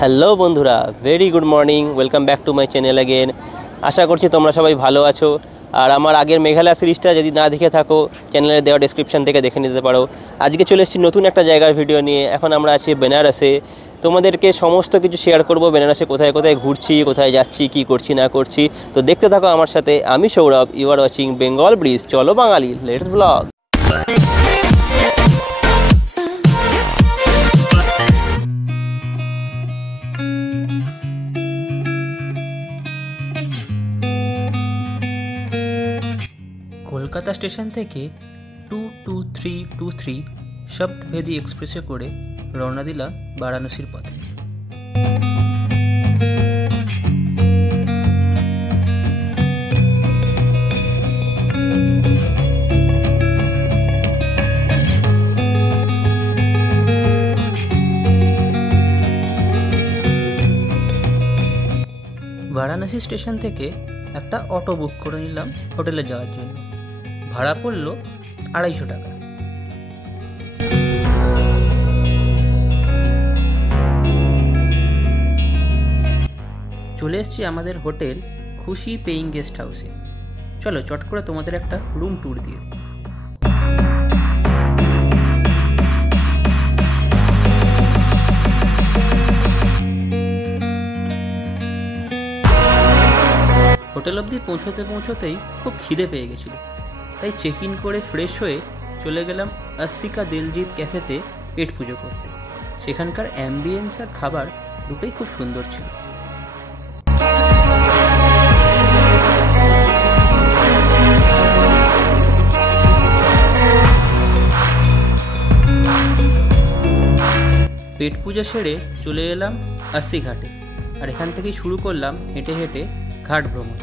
হ্যালো বন্ধুরা, very good morning, welcome back to my channel again. আশা করছি তোমরা সবাই ভালো আছো। আর আমার আগের মেঘালয় সিরিজটা যদি না দেখে থাকো, চ্যানেলে দেওয়া ডেসক্রিপশন থেকে দেখে নিতে পারো। আজকে চলে এসেছি নতুন একটা জায়গার ভিডিও নিয়ে। এখন আমরা আছি বেনারসে। তোমাদেরকে সমস্ত কিছু শেয়ার করব, বেনারসে কোথায় কোথায় ঘুরছি, কোথায় যাচ্ছি, কি করছি না করছি। তো দেখতে থাকো আমার সাথে। আমি Sourav, you are watching Bengal bridge. চলো বাঙালি, লেটস ব্লগ। কলকাতা স্টেশন থেকে 22323 শব্দভেদী এক্সপ্রেসে করে রওনা দিলাম বারাণসীর পথে। বারাণসী স্টেশন থেকে একটা অটো বুক করে নিলাম হোটেলে যাওয়ার জন্য। ভাড়া পড়ল 250 টাকা। চলে এসেছি আমাদের হোটেল খুশি পেইং গেস্ট হাউসে। চলো চট করে তোমাদের একটা রুম ট্যুর দিয়ে দিই। হোটেল অবধি পৌঁছতেই খুব খিদে পেয়ে গেছিল, তাই চেক ইন করে ফ্রেশ হয়ে চলে গেলাম আশিকা দিলজিৎ ক্যাফেতে পেট পুজো করতে। সেখানকার অ্যাম্বিয়েন্স আর খাবার দুটোই খুব সুন্দর ছিল। পেট পুজো সেরে চলে এলাম আশি ঘাটে, আর এখান থেকেই শুরু করলাম হেঁটে হেঁটে ঘাট ভ্রমণ।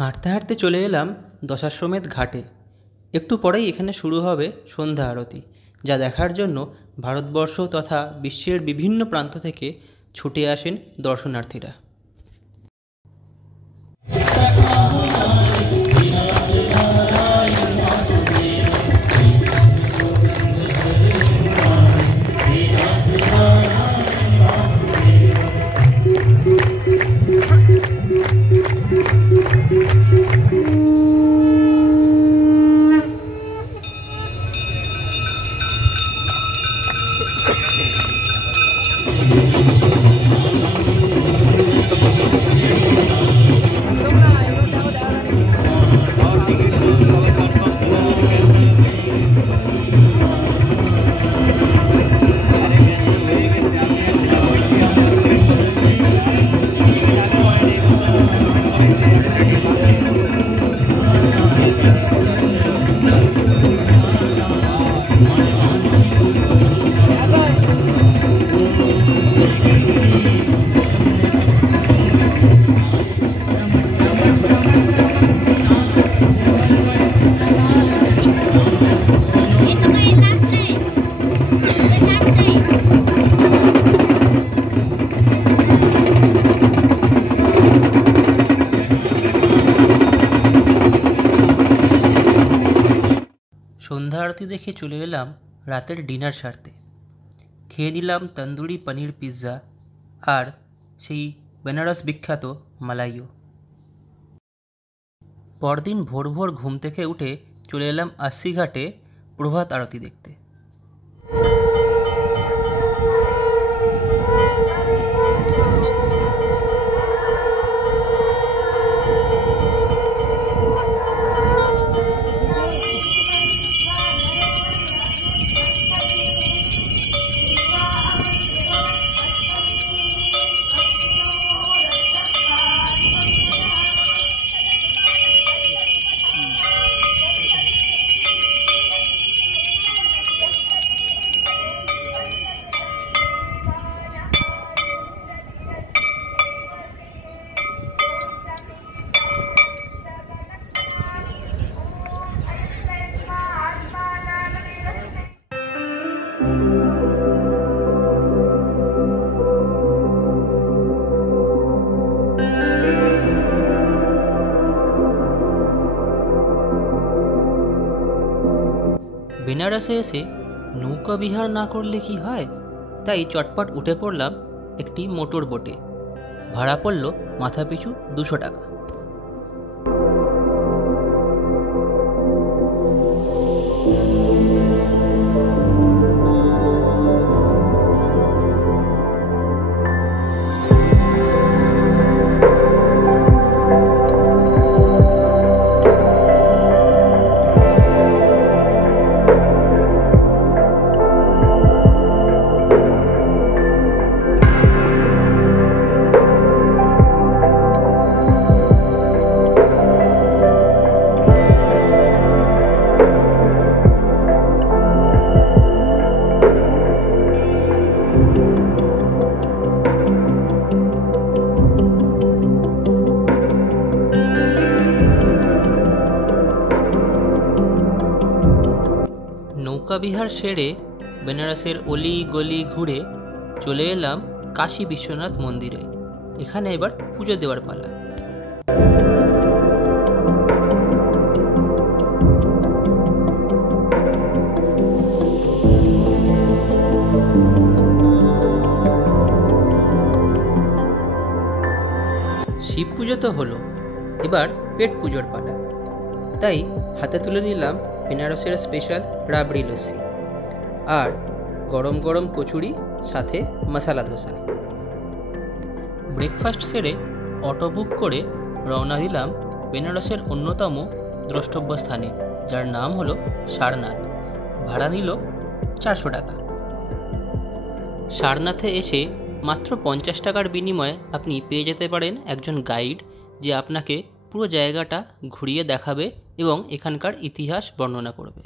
হাঁটতে হাঁটতে চলে এলাম দশাশ্বমেধ ঘাটে। একটু পরেই এখানে শুরু হবে সন্ধ্যা আরতি, যা দেখার জন্য ভারতবর্ষ তথা বিশ্বের বিভিন্ন প্রান্ত থেকে ছুটে আসেন দর্শনার্থীরা। সন্ধ্যা আরতি দেখে চলে এলাম রাতের ডিনার সারতে। খেয়ে নিলাম তন্দুরি পনির পিৎজা আর সেই বেনারস বিখ্যাত মালাইও। পরদিন ভোর ভোর ঘুম থেকে উঠে চলে এলাম আশি ঘাটে প্রভাত আরতি দেখতে। বেনারসে এসে নৌকা বিহার না করলে কি হয়, তাই চটপট উঠে পড়লাম একটি মোটর বোটে। ভাড়া পড়ল মাথাপিছু 200 টাকা। নৌকা বিহার সেরে বেনারসের অলি গলি ঘুরে চলে এলাম কাশী বিশ্বনাথ মন্দিরে। এখানে এবার পুজো দেওয়ার পালা। শিব পুজো তো হলো, এবার পেট পুজোর পালা। তাই হাতে তুলে নিলাম বেনারসের স্পেশাল রাবড়ি লস্যি আর গরম গরম কচুরি, সাথে মশলা ধোসা। ব্রেকফাস্ট সেরে অটো বুক করে রওনা দিলাম বেনারসের অন্যতম দ্রষ্টব্য স্থানে, যার নাম হলো সারনাথ। ভাড়া নিল 400 টাকা। সারনাথে এসে মাত্র 50 টাকার বিনিময়ে আপনি পেয়ে যেতে পারেন একজন গাইড, যে আপনাকে পুরো জায়গাটা ঘুরিয়ে দেখাবে এবং এখানকার ইতিহাস বর্ণনা করবে।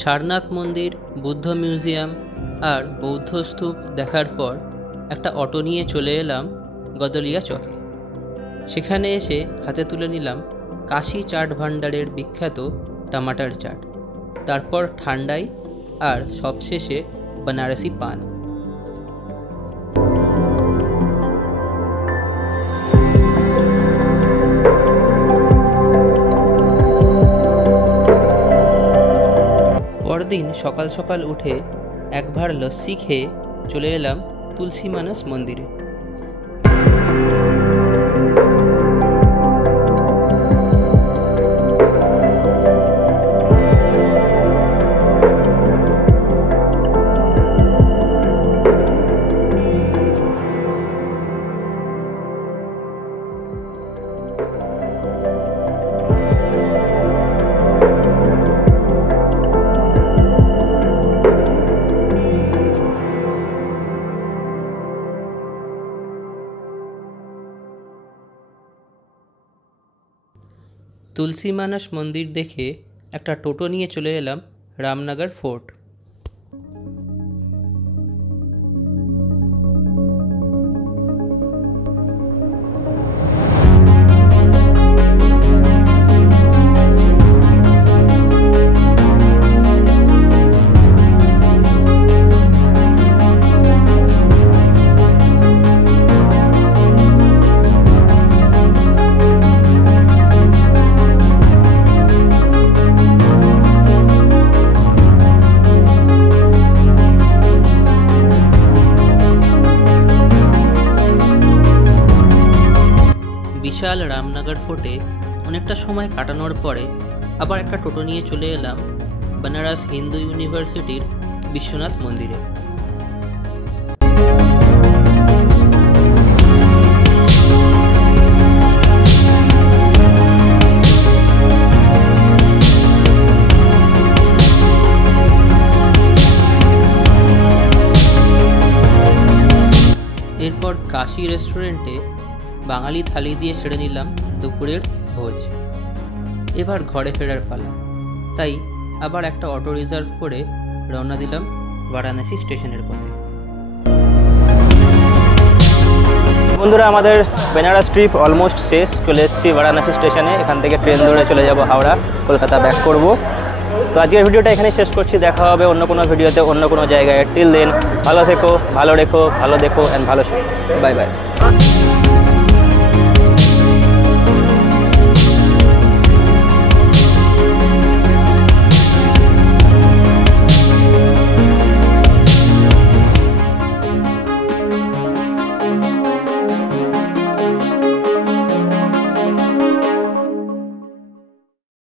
সারনাথ মন্দির, বুদ্ধ মিউজিয়াম আর বৌদ্ধ স্তূপ দেখার পর একটা অটো নিয়ে চলে এলাম গদলিয়া চকে। সেখানে এসে হাতে তুলে নিলাম কাশী চাট ভাণ্ডারের বিখ্যাত টমাটার চাট, তারপর ঠান্ডাই আর সবশেষে बनारसी पान। পরদিন সকাল সকাল উঠে এক ভাঁড় লস্যি খেয়ে চলে এলাম তুলসী মানস মন্দিরে। তুলসী মানস মন্দির দেখে একটা টোটো নিয়ে চলে এলাম রামনগর ফোর্ট। বিশাল রামনগর ফোর্টে অনেকটা সময় কাটানোর পরে আবার একটা টোটো নিয়ে চলে এলাম বেনারস হিন্দু ইউনিভার্সিটির বিশ্বনাথ মন্দিরে। এরপর কাশী রেস্টুরেন্টে বাঙালি থালি দিয়ে সেরে নিলাম দুপুরের ভোজ। এবার ঘরে ফেরার পালা, তাই আবার একটা অটো রিজার্ভ করে রওনা দিলাম বারাণসী স্টেশনের পথে। বন্ধুরা, আমাদের বেনারস ট্রিপ অলমোস্ট শেষ। চলে এসেছি বারাণসী স্টেশনে। এখান থেকে ট্রেন ধরে চলে যাব হাওড়া, কলকাতা ব্যাক করব। তো আজকের ভিডিওটা এখানে শেষ করছি। দেখা হবে অন্য কোনো ভিডিওতে, অন্য কোনো জায়গায়। টিল দেন ভালো থেকো, ভালো রেখো, ভালো দেখো অ্যান্ড ভালো শো। Bye bye.